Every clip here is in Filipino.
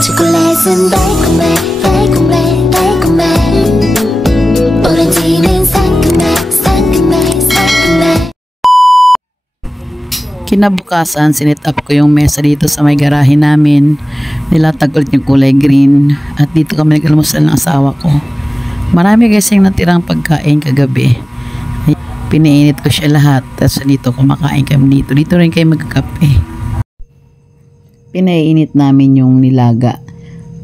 초콜릿은 달콤해 달콤해 달콤해 오렌지는 상큼해 상큼해 상큼해. Kinabukasan, sinit up ko yung mesa dito sa may garahe namin. Nilatag ulit yung kulay green. At dito kami nag-almusal ng asawa ko. Marami kasi yung natirang pagkain kagabi. Pinainit ko siya lahat. Tapos dito kumakain kami dito. Dito rin kayo magkakape. Pinainit namin yung nilaga.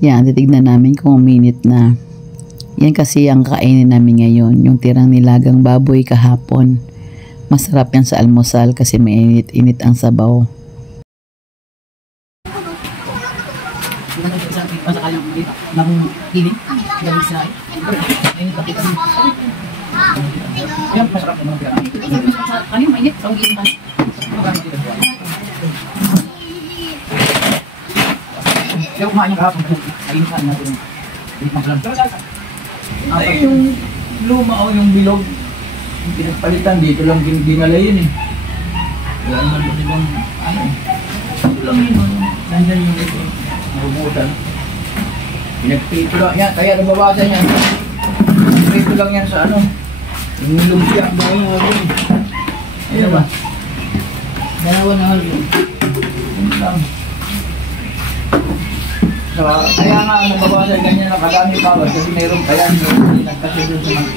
Yan, titignan namin kung uminit na. Yan kasi ang kainin namin ngayon. Yung tirang nilagang baboy kahapon. Masarap yan sa almusal kasi mainit-init ang sabaw. Yung luma o yung bilog pinagpalitan dito lang dinala yun eh. Wala naman doon ibang ano eh. Ito lang yun. Nandyan yung ito. Narubutan. Pinagpito lang yan. Kaya nabawasan yan. Pinagpito lang yan sa ano. Yung lumpia. Ayun ba? Dalawa na hal yun. Yun lang. So, kaya nga nabawasan ganyan na kadami power kasi mayroon kaya nagkasi doon sa mga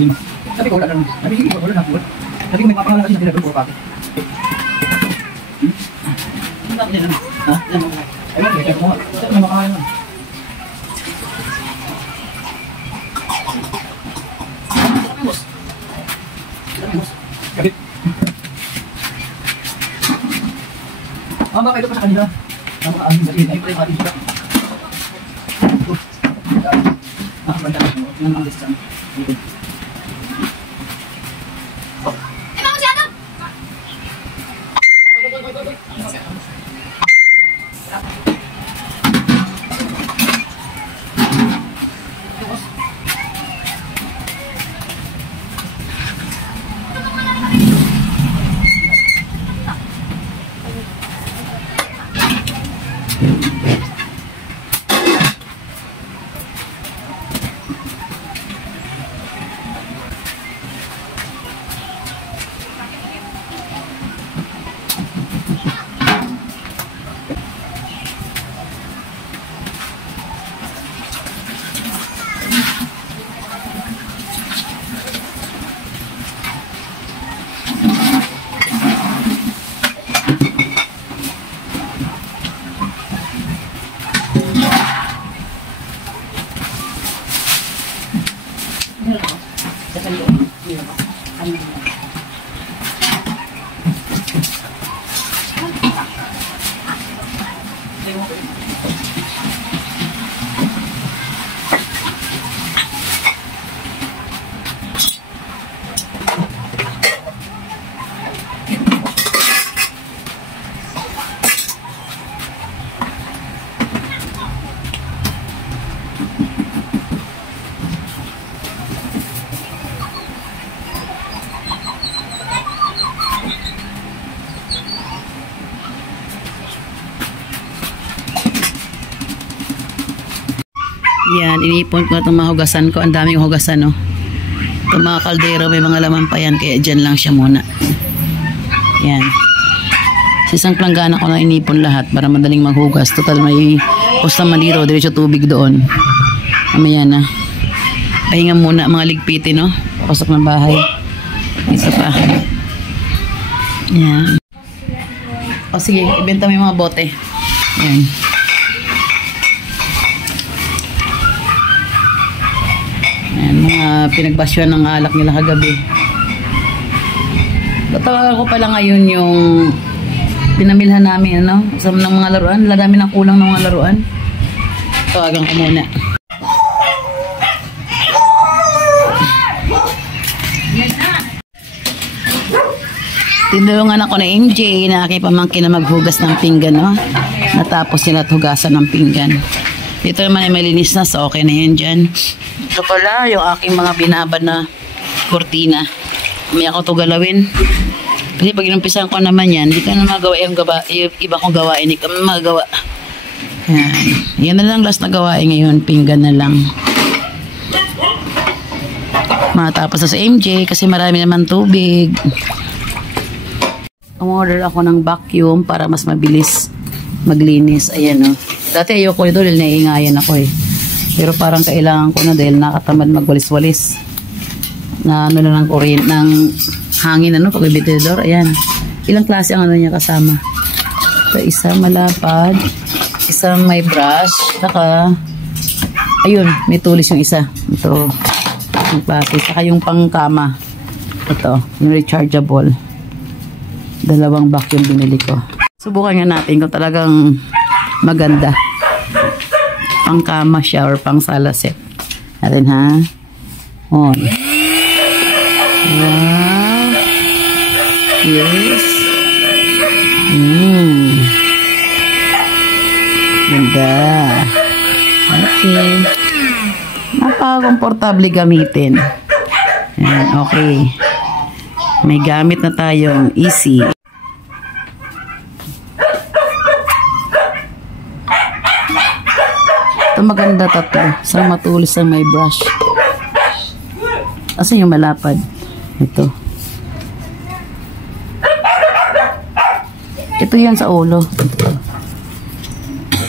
lima. Sabi ko wala na. Sabi ko wala na. Sabi ko may papangalan kasi natin puro pati. Hindi na lang. Ha? Ay wala kaya ko. Sabi may papangalan. Kapit. Baka ito pa sa kanila. Baka ang sabihin ay pati sila. Banda ko. Yung ang list dito. Yan, inipon ko na itong mga hugasan ko. Ang daming hugasan, no? Itong mga kaldero, may mga laman pa yan. Kaya dyan lang siya muna. Yan. Sa isang planggana ko na inipon lahat para madaling maghugas. Total, may Costa Maliro. Diretso tubig doon. Mamaya na. Pahinga muna mga ligpitin, no? Papasok ng bahay. Isa pa. Yan. O sige, ibenta mo yung mga bote. Yan. Ayan, mga pinagbasyon ng alak nila kagabi. Tatawagan ko pala ngayon yung pinamilhan namin, ano? Sa ng mga laruan. Wala namin ang kulang ng mga laruan. Tawagan ko muna. Tinulungan ako na MJ na aking pamangkin na maghugas ng pinggan, no? Natapos nila at hugasan ng pinggan. Dito naman ay malinis na, so okay na yan dyan. Ito pala yung aking mga binabad na kurtina. May ako ito galawin. Kasi pag inumpisan ko naman yan, hindi ka na magawa yung iba kong gawain. Hindi ka magawa. Yan. Yan na lang last na gawain ngayon. Pinggan na lang. Matapos na sa MJ kasi marami naman tubig. Umorder ako ng vacuum para mas mabilis maglinis. Ayan, o. Dati ayoko nito dahil naiingayan ako eh. Pero parang kailangan ko na dahil nakatamad magwalis-walis. Na ano na ng kuryente, ng hangin ano, pag ibitidor. Ayan. Ilang klase ang ano niya kasama. Ito, isa malapad. Isa may brush. Saka, ayun, may tulis yung isa. Ito, yung klase. Saka yung pangkama. Ito, yung rechargeable. Dalawang vacuum binili ko. Subukan nga natin kung talagang maganda. Pangkama siya or pang sala set. Natin ha. On. Wow. Yes. Ganda. Okay. Napaka-komportable gamitin. Ayan, okay. May gamit na tayong easy. Ito maganda tatlo. Isang matulis ang may brush. Asan yung malapad? Ito. Ito yan sa ulo.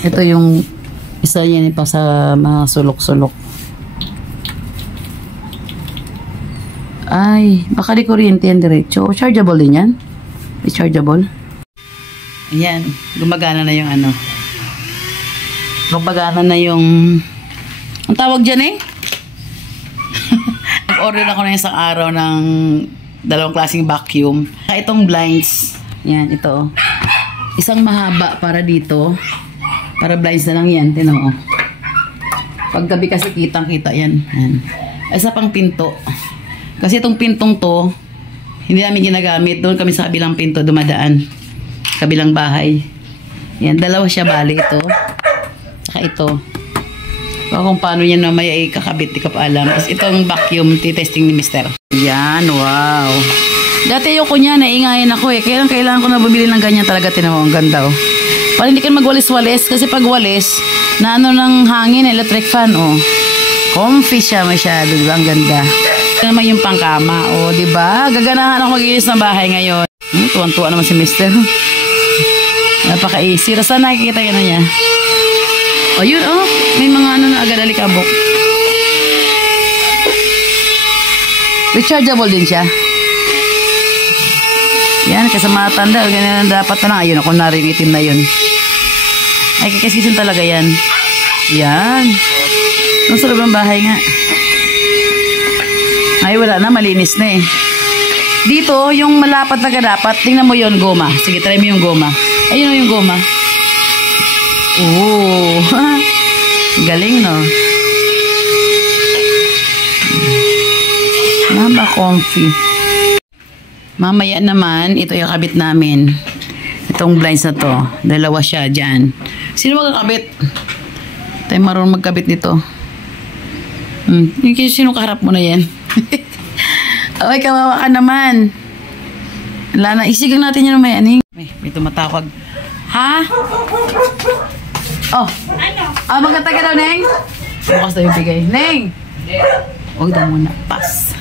Ito yung isa yan pa sa mga sulok-sulok. Ay, baka di kuryente yan diretso. Chargeable din yan? Rechargeable? Ayan, gumagana na yung ano. Gumagana na yung... Ang tawag dyan eh? Nag-order ako na isang araw ng dalawang klaseng vacuum. Itong blinds. Yan, ito. Isang mahaba para dito. Para blinds na lang yan. Tino, oh. Paggabi kasi kitang-kita yan. Yan. Isa pang pinto. Kasi itong pintong to, hindi namin ginagamit. Doon kami sa kabilang pinto dumadaan. Kabilang bahay. Yan, dalawa siya bali ito. Saka ito. Kung paano yan na may kakabit, di ka pa alam. Tapos itong vacuum, titesting ni Mr. Yan, wow. Dati ayoko niya, naingayin ako eh. Kailangan ko na bumili ng ganyan talaga. Tinawa, ang ganda oh. Para hindi ka magwalis-walis. Kasi pag walis, na ano ng hangin, electric fan oh. Comfy siya masyado, diba? Ang ganda. Ito naman yung pangkama oh, diba? Gaganahan ako mag-iis ng bahay ngayon. Tuwan-tuwa naman si Mr. Napaka-easy. Saan nakikita ka na niya? O yun oh, may mga ano na agad alikabok. Rechargeable din siya. Yan, kasi matanda, ganyan dapat na lang. Ayun, ako na rin itim na yun. Ay, kikisisin talaga yan. Yan. Ang sarap ng bahay nga. Ay, wala na, malinis na eh. Dito, yung malapat na dapat, tingnan mo yun, goma. Sige, try mo yung goma. Ayun o yung goma. Oh, galing no. Mama comfy. Mamaya naman, ito yung kabit namin. Itong blinds na to. Dalawa siya dyan. Sino magkakabit? Tayo marunong magkabit nito. Yung sino kaharap mo na yan? Ay, kawawa ka naman. Wala na. Isigang natin yun mamaya. May tumatawag. Ha? Oh. Ah, magkata ka daw, Neng? Bukas daw yung bigay. Neng! Huwag daw muna. Pass.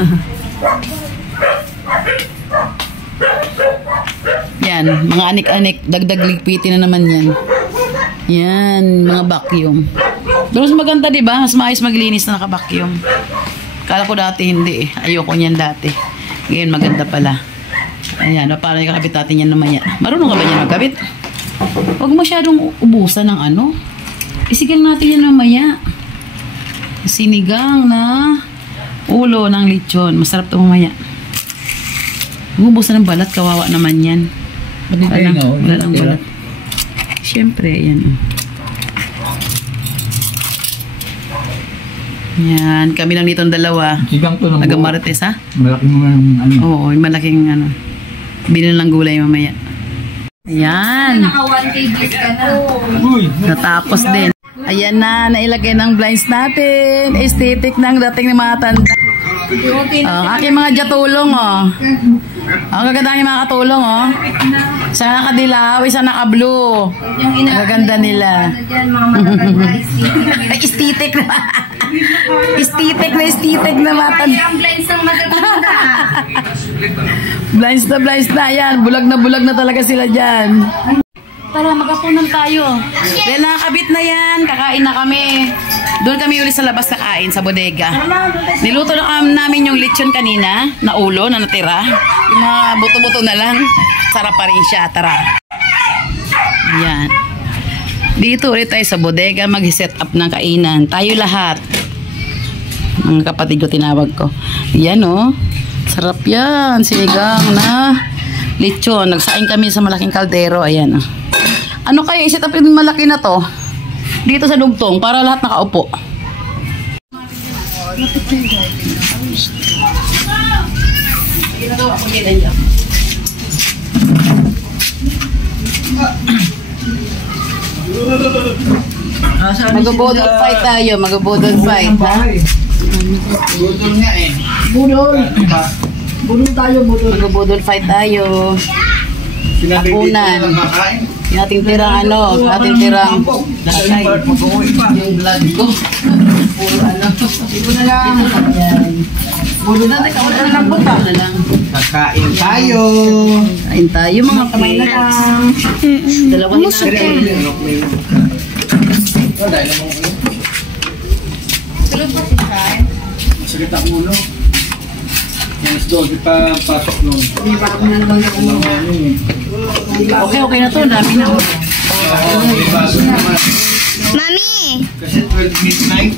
Yan. Mga anik-anik. Dagdag ligpiti na naman yan. Yan. Mga vacuum. Pero mas maganda, diba? Mas maayos maglinis na naka-vacuum. Kala ko dati hindi eh. Ayoko niyan dati. Ngayon maganda pala. Ayan. Parang kakabit natin yan naman yan. Marunong ka ba niyan magkabit? Huwag masyadong ubusan ng ano. Isigang natin yan mamaya. Sinigang na ulo ng lechon. Masarap ito mamaya. Ubusan ng balat. Kawawa naman yan. Wala ng balat. Siyempre, yan. Yan. Kami lang dito ang dalawa. Sigang to ng Taga-Marites, ha? Malaking ano. Oo, yung malaking ano. Binan lang gulay mamaya. Ayan. Naka 1 kg ka na. Uy! Natapos din. Ayan na, nailagay ng blinds natin. Aesthetic ng dating ng mga tanda. Ang aking mga jatulong, oh. Ang gaganda ng mga katulong, oh. Isa nakadilaw, isa naka-blue. Ang gaganda nila. Aesthetic na. Aesthetic na matanda. Ang blinds ng magaganda. Blinds na yan. Bulag na talaga sila dyan. Tara, magapunan tayo. Dahil nakakabit na yan. Kakain na kami. Doon kami ulit sa labas kakain sa bodega. Niluto na namin yung lechon kanina na ulo na natira. Yung mga buto-buto na lang. Sarap pa rin siya. Tara. Ayan. Dito ulit tayo sa bodega mag-set up ng kainan. Tayo lahat. Ang kapatid ko tinawag ko. Yan oh. Sarap yan. Sinigang na lechon. Nagsaing kami sa malaking kaldero. Ayan oh. Ano kaya i-set up yung malaki na to? Dito sa dugtong para lahat nakaupo. Mag-budol fight tayo. Mag-budol fight, ha? Budol nga eh. Budol tayo, budol. Mag-budol fight tayo. Hapunan. Yung ating tirang ano, ating tirang lasay. Yung vlog ko. Puro ano. Ito na lang. Bulo na, teka, wala na lang buta. Kakain tayo. Kain tayo mga kamay na lang. Dalawahin natin. Tulog pa si Brian. Masakit ang ulo. Mas doon, di pa pasok noon. Okay na to. Dami na. Mami! Kasi 12 midnight.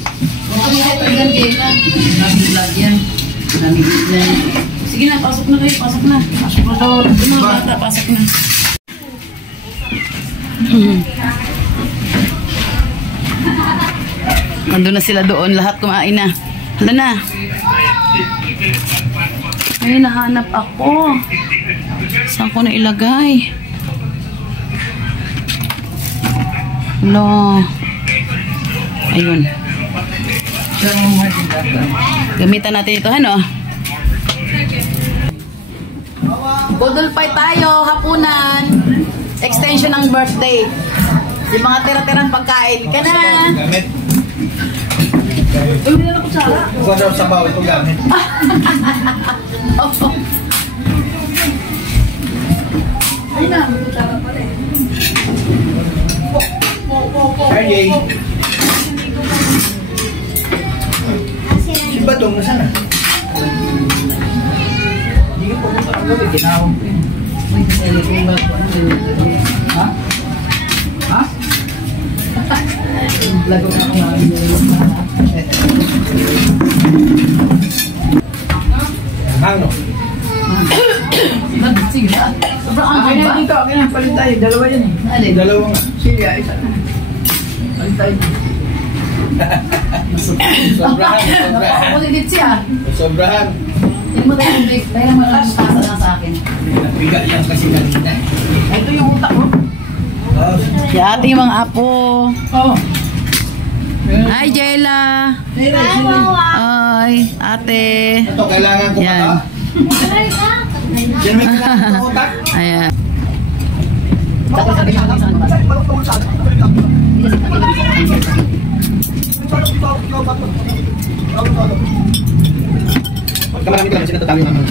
Sige na, pasok na kayo. Pasok na. Pasok na daw. Mga bata, pasok na. Nandun na sila doon. Lahat kumain na. Hala na. Ay, nahanap ako. Saan ko na ilagay? Hala. Ayun. Gamitan natin ito, ano? Budol fight tayo, hapunan. Extension ng birthday. Yung mga tira-tirang pagkain. Ka na. Gamit. Uy, na ako sala. Kung daw sa bawal ito gamit. Oh. Ay na, kutsara pala eh. Sergey. Si Badong, nasaan na? Hindi ka pumunta ang gabi, ginawang ko yun. Uy, kasi alito yung bago. Ha? Ha? Lago na ako namin yung Ano? sige na. Sobrang angkol ba? Dito, akin ang palit tayo. Dalawa yan eh. Alin? Dalawa nga. Sige, isa. Balik tayo. Sobrahan. Napakakulit siya. Sobrahan. Hindi mo tayo break. Dahil naman ang tasa lang sa akin. Bigat yan kasi kanina. Ito yung utak ko. Si ate yung mga apo. Oh. Hi, Jayla. Hi, ate. Ito, kailangan ko Yan. mata. Yan may kailangan ko utak. Ayan. Kamarami ka lang kasi natatali naman.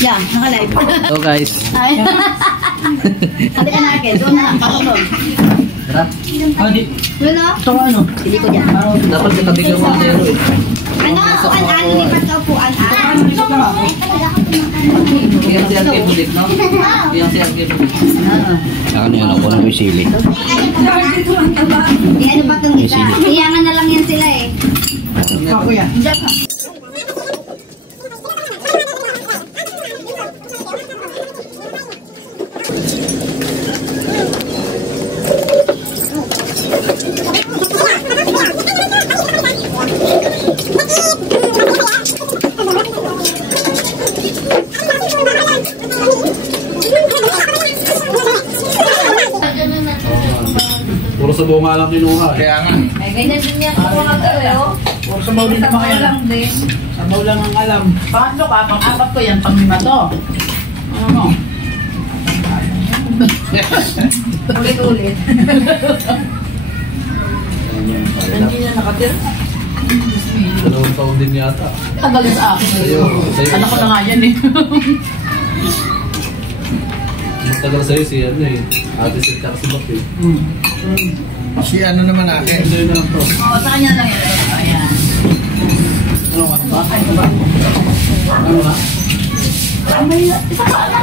Yan, naka-live. So guys. Halika na akin, doon na lang, pakapag. Tara. Di. Wala? Ito ano? Hindi ko dyan. Dapat katabi ka mo zero eh. Ano, upuan, lipat sa upuan. Kaya si Arke Pudik, no? Kaya si Arke Pudik. Ano yun ako ng wisili? Ano ba itong isa? Iyangan na lang yan sila eh. Ako yan. Puro sa bunga lang kinuha. Kaya nga. Ay, ganyan din yan kung mga gawin. Puro sa mauli naman yan. lang din. Sa mauli lang ang alam. Pangatlo ka, pang-apat ko yan, pang-lima to. Ano? Ulit-ulit. Hindi na nakatira. Dalawang taon din yata. Tagal sa akin. Sa'yo. Anak ko na nga yan eh. Matagal sa'yo si ano eh. Ate si Tsaka si Bak eh. Si ano naman akin. Sa'yo na lang to. Oo, sa kanya lang yan. Ayan. Ano ka ba? Ano ba? Ano ba? Isa ka na.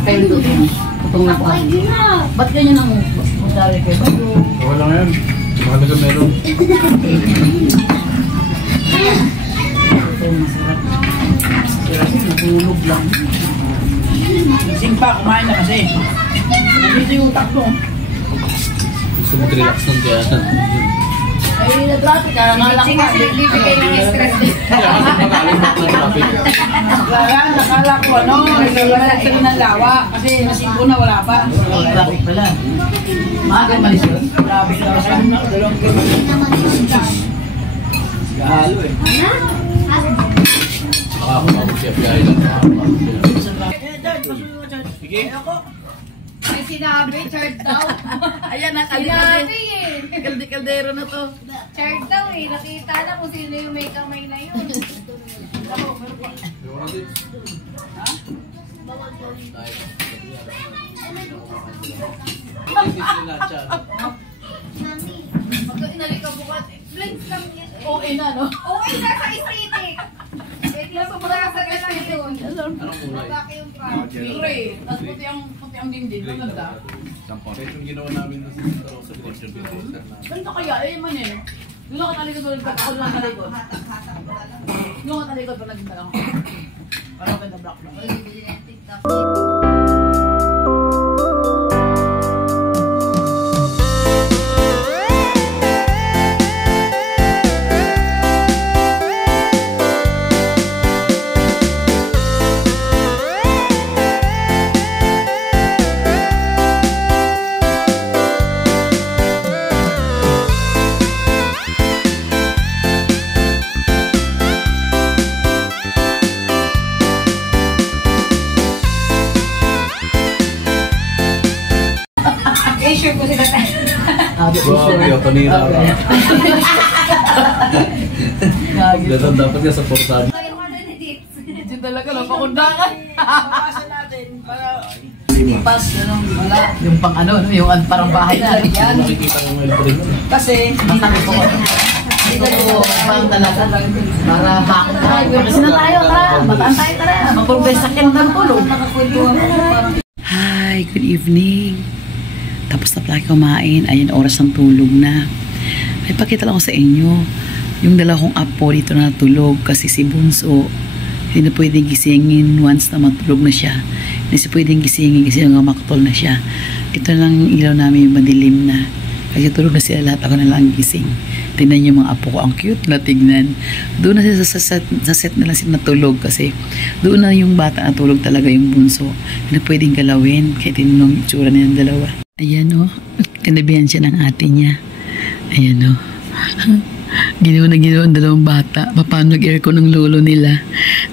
Kayo doon. Tutong na ko. Ba't ganyan ang masari kayo? Okay lang yan. Mahal ka meron. Ito masarap. Natulog lang. Simpa, kumain na kasi. Nandito yung utak ko. Gusto mo relax ng kaya. Ay, nag-traffic ka. Nalak Kasi ka. kasi nagbibigay ng stress. Kaya kasi magaling na ng traffic. Clara, nakala ko ano, naglalagay ng lawa. Kasi nasingko na wala pa. Traffic pala. Maaga malis yun. Traffic na kasi na. Dalawang Gahalo eh. Nakakapagod siya biyahe lang. Sige. Ay, sinabi, charge daw. Ayan na, Sinabi eh. kaldero na to. Charge daw eh. Nakita na kung sino yung may kamay na yun. Ha? Pagka inalik ka bukat, blends lang yan. Oo, na, no? Oo, isa sa aesthetic. Pwede yung sobrang sa lang yun. Vacuum truck. Gray. Tapos puti ang dinding. Maganda. Yung ginawa namin sa Fortune Ganito kaya, man eh. Doon ako talikod doon, ako lang talikod. Doon ako talikod pa naging talang ako. Parang ganda black na. I-share ko sila tayo. Wow, yung kanina ka. Ganun dapat nga sa portal. Hindi talaga, napakundangan. Papasan natin para ipas, wala. Yung pang ano, yung parang bahay na. Yan. Nakikita ng mga Kasi, masakit ko. Dito ko, parang talaga. Para bakit tayo. Kasi na tayo, tara. Mataan tayo, tara. Mag-progress sa kin ng tulog. Hi, good evening. Tapos na pala kumain. Ayan, oras ng tulog na. Ay, pakita lang ko sa inyo. Yung dalawang apo dito na natulog. Kasi si Bunso, hindi na pwedeng gisingin once na matulog na siya. Hindi siya pwedeng gisingin kasi nga makatol na siya. Ito lang ilaw namin yung madilim na. Kasi tulog na sila lahat. Ako na lang gising. Tingnan yung mga apo ko. Ang cute na tignan. Doon na sila sa set na lang sila natulog. Kasi doon na yung bata natulog talaga yung Bunso. Hindi na pwedeng galawin. Kaya tinanong yung itsura na yung dalawa. Ayan o. Tinabihan siya ng ate niya. Ayan o. Ginawa ang dalawang bata. Paano nag-aircon ng lolo nila.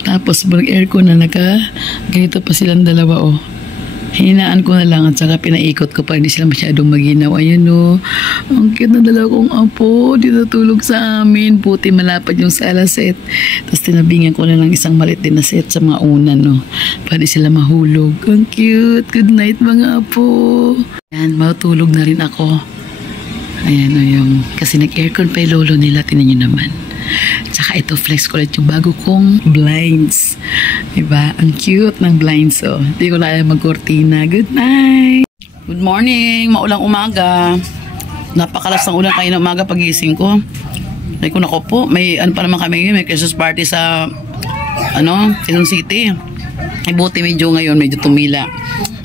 Tapos mag-aircon na ganito pa silang dalawa o. Hinaan ko na lang at saka pinaikot ko pa. Hindi sila masyadong maginaw. Ayan o. Ang cute na dalawa kong apo. Dito tulog sa amin. Puti malapad yung sala set. Tapos tinabingan ko na lang isang malit din na set sa mga unan no. Para di sila mahulog. Ang cute. Good night mga apo. Ayan, matulog na rin ako. Ayan o yung, kasi nag-aircon pa yung lolo nila, tinan nyo naman. Tsaka ito, flex ko ulit yung bago kong blinds. Diba? Ang cute ng blinds o. Hindi ko na mag-cortina. Good night! Good morning! Maulang umaga. Napakalas ng ulan kayo ng umaga pagising ko. Ay kung ako po, may ano pa naman kami ngayon, may Christmas party sa Quezon City. Ay buti medyo ngayon, medyo tumila.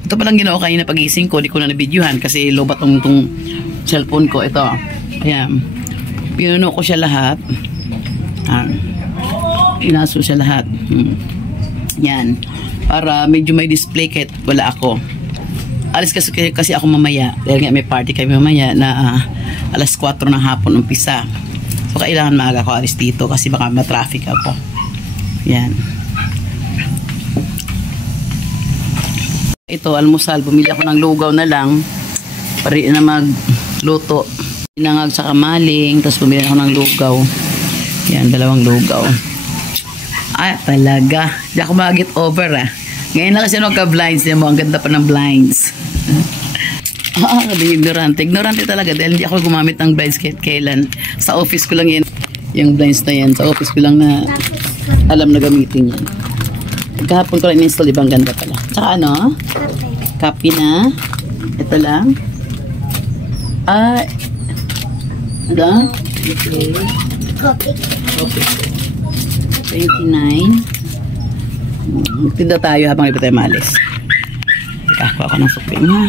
Ito palang ginawa kayo na pagising ko, di ko na nabidyohan kasi lobat tong cellphone ko. Ito, ayan. Pinuno ko siya lahat. Inaso siya lahat. Yan. Para medyo may display kahit wala ako. Alis kasi ako mamaya. Dahil nga may party kami mamaya na alas 4 ng hapon umpisa. So kailangan maaga ko alis dito kasi baka ma-traffic ako. Yan. Ito, almusal. Bumili ako ng lugaw na lang para na magluto. Pinangag sa kamaling, tapos bumili ako ng lugaw. Yan, 2 lugaw. Ay, talaga. Di ako mag-get over Ngayon na kasi nagka-blinds din mo. Ang ganda pa ng blinds. Ignorante. Ignorante talaga dahil hindi ako gumamit ng blinds kahit kailan. Sa office ko lang yan. Yung blinds na yan. Sa office ko lang na alam na gamitin yan. Kahapon ko lang in-install, diba? Ang ganda pala. Tsaka copy na. Ito lang. Okay. 29. Magtinda tayo habang iba tayo maalis. Teka, ako ng suping ha.